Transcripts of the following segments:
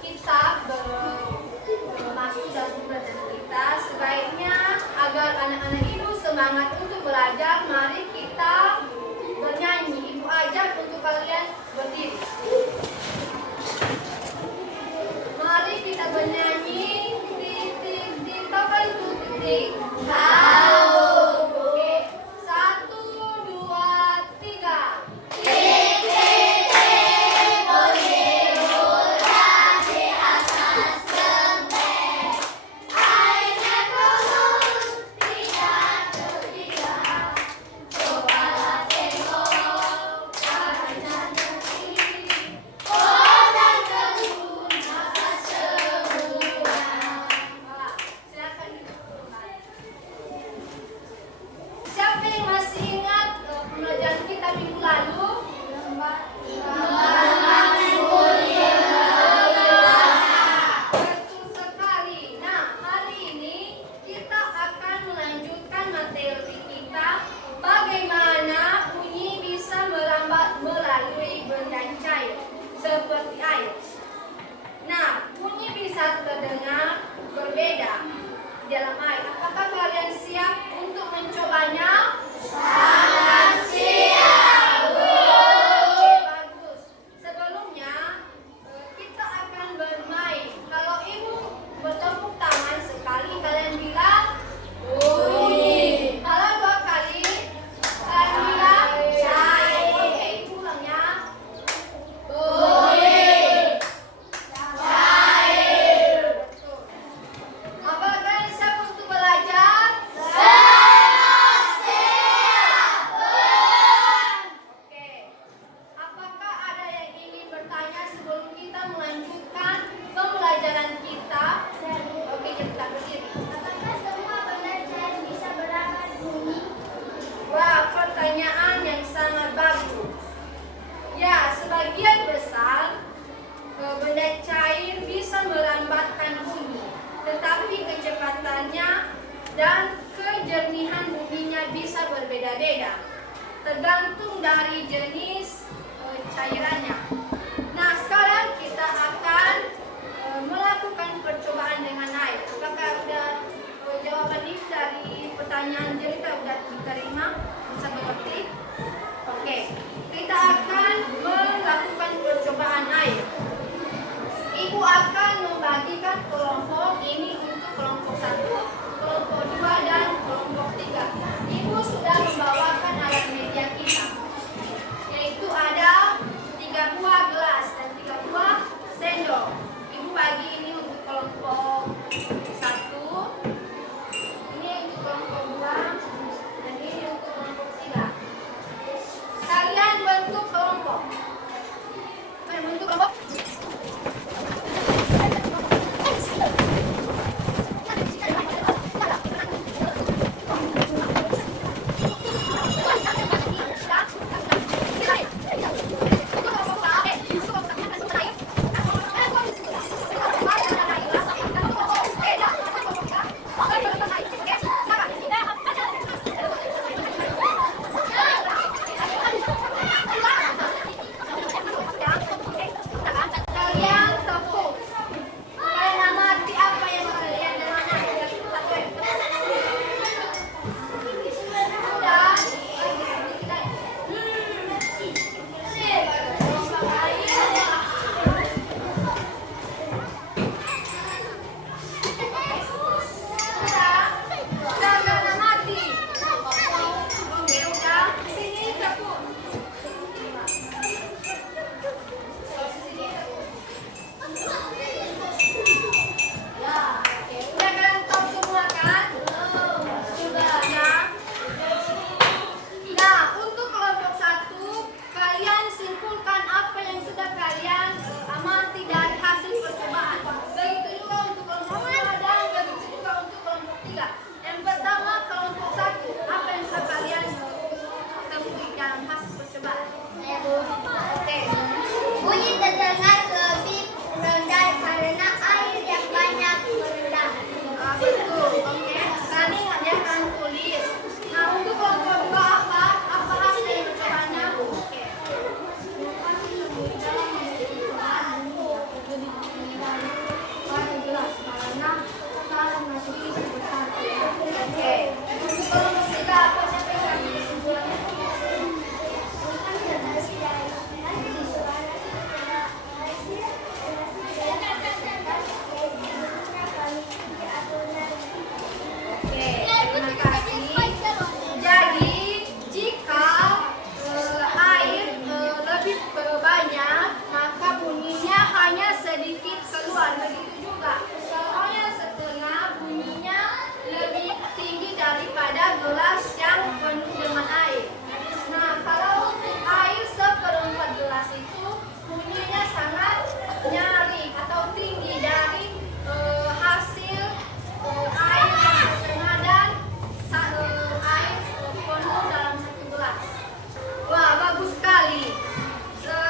kita masuk dalam pembelajaran kita, sebaiknya agar anak-anak ibu semangat untuk belajar, mari kita bernyanyi. Ibu ajak untuk kalian berdiri. Mari kita bernyanyi. Titik, tahu kan itu titik? Tahu. Oke, 1, 2, 3. Siapa yang masih ingat pembelajaran kita minggu lalu? Betul sekali. Nah, hari ini kita akan melanjutkan materi kita, bagaimana bunyi bisa merambat melalui benda cair seperti air. Nah, bunyi bisa terdengar berbeda dalam air. Apakah kalian siap untuk mencobanya? Sangat siap. Oke, bagus. Sebelumnya kita akan bermain. Kalau ibu bertepuk tangan sekali, kalian bilang bunyi. Kalau 2 kali, kalian bilang cair. Oke, ibu ulang ya. Bunyi. Apakah kalian siap untuk belajar? Oke. Apakah ada yang ingin bertanya sebelum kita melanjutkan pembelajaran kita? Oke, kita berdiri. Apakah semua benda cair bisa berambat bunyi? Wah, pertanyaan yang sangat bagus. Ya, sebagian besar benda cair bisa merambatkan bunyi, tetapi kecepatannya dan kejernihan bunyinya bisa berbeda-beda, tergantung dari jenis cairannya. Nah, sekarang kita akan melakukan percobaan dengan air. Apakah udah jawaban ini dari pertanyaan Jelita udah diterima? Bisa mengerti? Oke, kita akan melakukan percobaan air. Ibu akan membagikan kelompok ini untuk kelompok 1, kelompok 2, dan kelompok 3. Ibu sudah membawakan alat media kita, yaitu ada 3 buah gelas dan 3 buah sendok. Ibu bagi ini untuk kelompok 1, ini untuk kelompok 2, dan ini untuk kelompok 3. Kalian bentuk kelompok. Bentuk kelompok. pada gelas karena masuki sebesar Oke. Untuk kalau mesinnya apa siapa yang kasih kesimpulannya? Oke, terima kasih. Jadi, jika air lebih banyak, maka bunyinya hanya sedikit keluar. Begitu juga. Kalau hanya setengah, bunyinya lebih tinggi daripada gelas yang penuh dengan air. Nah, kalau untuk air seperempat gelas itu, bunyinya sangat nyaring atau tinggi dari hasil air yang setengah dan air penuh dalam satu gelas. Wah, bagus sekali.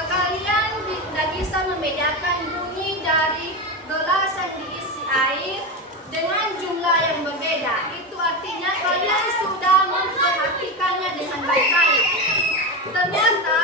Kalian tidak bisa membedakan bunyi dari gelas yang diisi air dengan jumlah yang berbeda. Itu artinya kalian sudah memperhatikannya dengan baik-baik. Ternyata